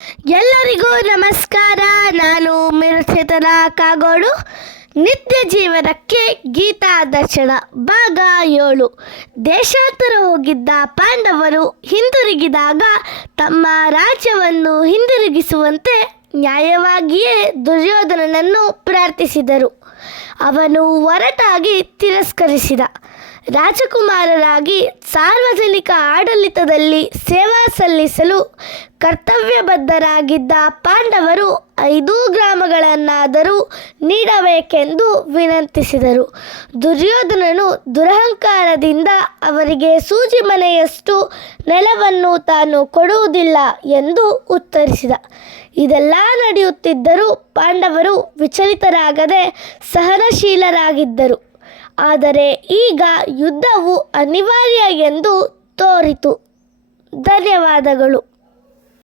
ಎಲ್ಲರಿಗೂ ನಮಸ್ಕಾರ. ನಾನು ಮಿರುಚೇತನ ಕಾಗೋಡು. ನಿತ್ಯ ಜೀವನಕ್ಕೆ ಗೀತಾ ದರ್ಶನ ಭಾಗ 7. ದೇಶಾಂತರ ಹೋಗಿದ್ದ ಪಾಂಡವರು ಹಿಂದಿರುಗಿದಾಗ ತಮ್ಮ ರಾಜ್ಯವನ್ನು ಹಿಂದಿರುಗಿಸುವಂತೆ ನ್ಯಾಯವಾಗಿಯೇ ದುರ್ಯೋಧನನನ್ನು ಪ್ರಾರ್ಥಿಸಿದರು. ಅವನು ಒರಟಾಗಿ ತಿರಸ್ಕರಿಸಿದ. ರಾಜಕುಮಾರರಾಗಿ ಸಾರ್ವಜನಿಕ ಆಡಳಿತದಲ್ಲಿ ಸೇವಾ ಸಲ್ಲಿಸಲು ಕರ್ತವ್ಯಬದ್ಧರಾಗಿದ್ದ ಪಾಂಡವರು 5 ಗ್ರಾಮಗಳನ್ನಾದರೂ ನೀಡಬೇಕೆಂದು ವಿನಂತಿಸಿದರು. ದುರ್ಯೋಧನನು ದುರಹಂಕಾರದಿಂದ ಅವರಿಗೆ ಸೂಜಿ ಮನೆಯಷ್ಟು ನೆಲವನ್ನು ತಾನು ಕೊಡುವುದಿಲ್ಲ ಎಂದು ಉತ್ತರಿಸಿದ. ಇದೆಲ್ಲ ನಡೆಯುತ್ತಿದ್ದರೂ ಪಾಂಡವರು ವಿಚಲಿತರಾಗದೆ ಸಹನಶೀಲರಾಗಿದ್ದರು. ಆದರೆ ಈಗ ಯುದ್ಧವು ಅನಿವಾರ್ಯ ಎಂದು ತೋರಿತು. ಧನ್ಯವಾದಗಳು.